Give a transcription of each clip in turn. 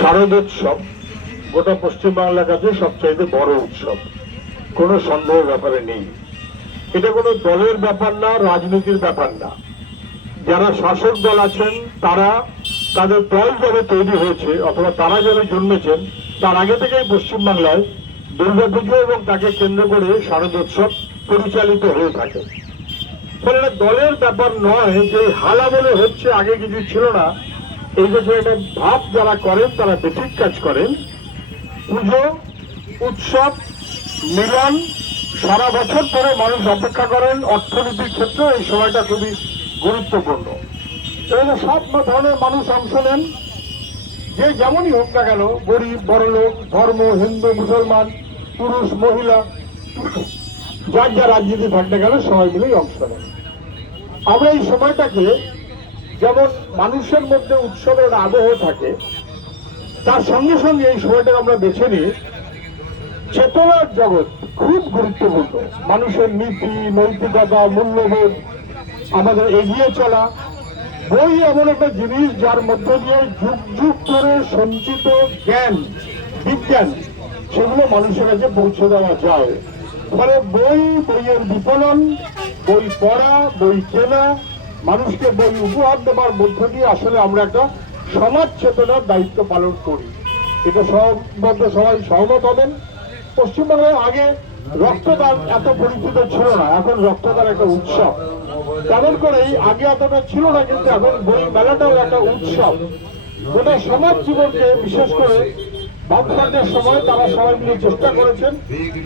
শারদোৎসব গোটা পশ্চিমবাংলার কাছে সবচাইতে বড় উৎসব। কোনো সন্দেহ ব্যাপারে নেই। এটা কোনো দলের ব্যাপার না, রাজনীতির ব্যাপার না। যারা শাসক দল আছেন, তারা তাদের দল যবে তৈরি হয়েছে অথবা তারা যবে জন্মেছেন, তার আগে থেকেই পশ্চিমবাংলায় দুর্গাপুজো এবং তাকে কেন্দ্র করে শারদোৎসব পরিচালিত হয়ে থাকে। ফলে দলের ব্যাপার নয় যে হালা বলে হচ্ছে, আগে কিছু ছিল না। এই দেশে একটা ভাব যারা করেন, তারা বেঠিক কাজ করেন। পুজো, উৎসব, মিলন, সারা বছর ধরে মানুষ অপেক্ষা করেন অর্থনীতির ক্ষেত্রে, এই সময়টা খুবই গুরুত্বপূর্ণ। এখানে সব ধরনের মানুষ অংশ নেন। যে যেমনই হোক না কেন, গরিব, বড়লোক, ধর্ম, হিন্দু, মুসলমান, পুরুষ, মহিলা, যার যা রাজনীতি থাকতে গেলে সবাই মিলেই অংশ নেন। আমরা এই সময়টাকে যেমন মানুষের মধ্যে উৎসবের আবহ থাকে, তার সঙ্গে সঙ্গে এই সময়টাকে আমরা বেছে নিই। চেতনার জগৎ খুব গুরুত্বপূর্ণ। মানুষের নীতি, নৈতিকতা, মূল্যবোধ আমাদের এগিয়ে চলা। বই এমন একটা জিনিস যার মধ্য দিয়ে যুগ যুগ ধরে সঞ্চিত জ্ঞান, বিজ্ঞান, সেগুলো মানুষের কাছে পৌঁছে দেওয়া যায়। ফলে বই, বইয়ের বিপণন, বই পড়া, বই কেনা মানুষকে বই উপহার দেওয়ার মধ্য দিয়ে আসলে আমরা একটা সমাজ চেতনার দায়িত্ব পালন করি। এটা মধ্যে সবাই সহমত হবেন। পশ্চিমবাংলায় আগে রক্তদান এত পরিচিত ছিল না, এখন রক্তদান একটা উৎসব। তেমন করেই আগে এতটা ছিল না, কিন্তু এখন বই মেলাটাও একটা উৎসব। গোটা সমাজ জীবনকে বিশেষ করে বামফ্রন্টের সময় তারা সবাই মিলে চেষ্টা করেছেন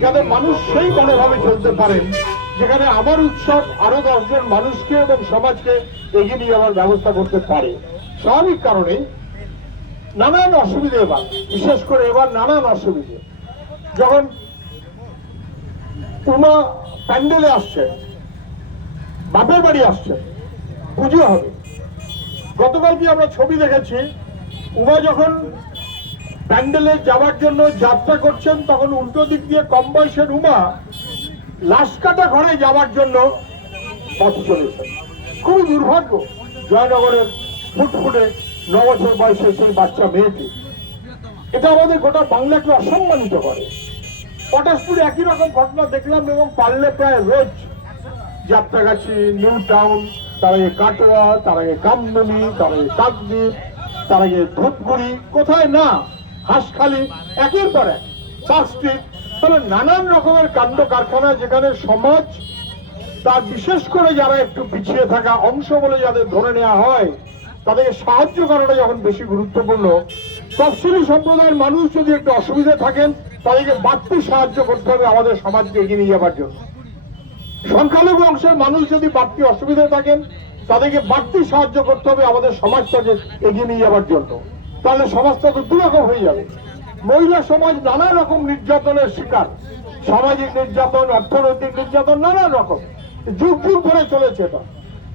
যাতে মানুষ সেই মনোভাবে চলতে পারেন যেখানে আমার উৎসব আরও দশজন মানুষকে এবং সমাজকে এগিয়ে নিয়ে যাওয়ার ব্যবস্থা করতে পারে। স্বাভাবিক কারণে নানান অসুবিধে এবার, বিশেষ করে এবার নানান অসুবিধে। যখন উমা প্যান্ডেলে আসছে, বাপের বাড়ি আসছে, পুজো হবে। গতকাল কি আমরা ছবি দেখেছি? উমা যখন প্যান্ডেলে যাওয়ার জন্য যাত্রা করছেন, তখন উল্টো দিক দিয়ে কম বয়সের উমা লাশ কাটা ঘরে যাওয়ার জন্য পথ চলেছেন খুবই দুর্ভাগ্য, জয়নগরের ফুটফুটে ন বছর বয়সের সেই বাচ্চা মেয়েটি। এটা আমাদের গোটা বাংলাকে অসম্মানিত করে। পটাশপুরে একই রকম ঘটনা দেখলাম এবং পারলে প্রায় রোজ যাত্রাগাছি নিউ টাউন তার আগে কাটোয়া, তার আগে কামদুনি তার আগে কাকদ্বীপ, তার আগে ধূপগুড়ি, কোথায় না, হাঁসখালি, একের পর এক স্ট্রিট তাহলে নানান রকমের কাণ্ড কারখানা যেখানে সমাজ, তার বিশেষ করে যারা একটু পিছিয়ে থাকা অংশ বলে যাদের ধরে নেওয়া হয়, তাদেরকে সাহায্য করাটা যখন বেশি গুরুত্বপূর্ণ, তফসিলি সম্প্রদায়ের মানুষ যদি একটু অসুবিধা থাকেন, তাদেরকে বাড়তি সাহায্য করতে হবে আমাদের সমাজকে এগিয়ে নিয়ে যাবার জন্য। সংখ্যালঘু অংশের মানুষ যদি বাড়তি অসুবিধায় থাকেন, তাদেরকে বাড়তি সাহায্য করতে হবে আমাদের সমাজটাকে এগিয়ে নিয়ে যাবার জন্য। তাহলে সমাজটা তো দুরকম হয়ে যাবে। মহিলা সমাজ নানা রকম নির্যাতনের শিকার। সামাজিক নির্যাতন, অর্থনৈতিক নির্যাতন, নানা রকম। যুগ যুগ ধরে চলেছে এটা।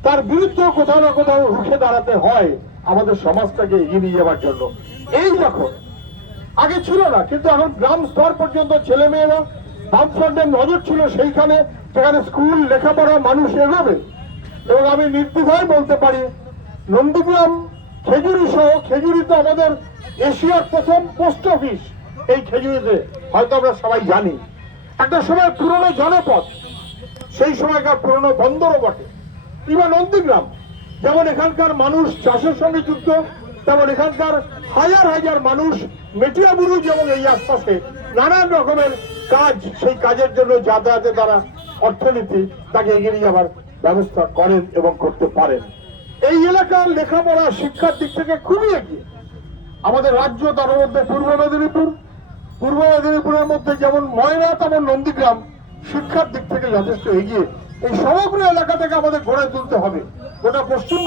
তার বিরুদ্ধে কোথাও না কোথাও রুখে দাঁড়াতে হয় আমাদের সমাজটাকে এগিয়ে নিয়ে যাবার জন্য। এই যখন আগে ছিল না, কিন্তু এখন গ্রাম স্তর পর্যন্ত ছেলে মেয়েরা বামফ্রন্টের নজর ছিল সেইখানে সেখানে স্কুল, লেখাপড়া, মানুষ এগোবে। এবং আমি নির্দ্বিধায় বলতে পারি, নন্দীগ্রাম খেজুরি সহ, খেজুরি তো আমাদের এশিয়ার প্রথম পোস্ট অফিস এই খেজুরিতে, হয়তো আমরা সবাই জানি। একটা সময় পুরনো জনপদ, সেই সময়কার পুরনো বন্দরও বটে। কিংবা নন্দীগ্রাম, যেমন এখানকার মানুষ চাষের সঙ্গে যুক্ত, তেমন এখানকার হাজার হাজার মানুষ মেটিয়াবুরুজ এবং এই আশপাশে নানান রকমের কাজ, সেই কাজের জন্য যাতায়াতে তারা অর্থনীতি, তাকে এগিয়ে নিয়ে যাবার ব্যবস্থা করেন এবং করতে পারেন। এই এলাকার লেখাপড়া, শিক্ষার দিক থেকে খুবই এগিয়ে। আমাদের রাজ্য তার মধ্যে পূর্ব মেদিনীপুর, পূর্ব মেদিনীপুরের মধ্যে যেমন ময়না, তেমন নন্দীগ্রাম শিক্ষার দিক থেকে যথেষ্ট এগিয়ে। এই সমগ্র এলাকা থেকে আমাদের গড়ে তুলতে হবে। গোটা পশ্চিম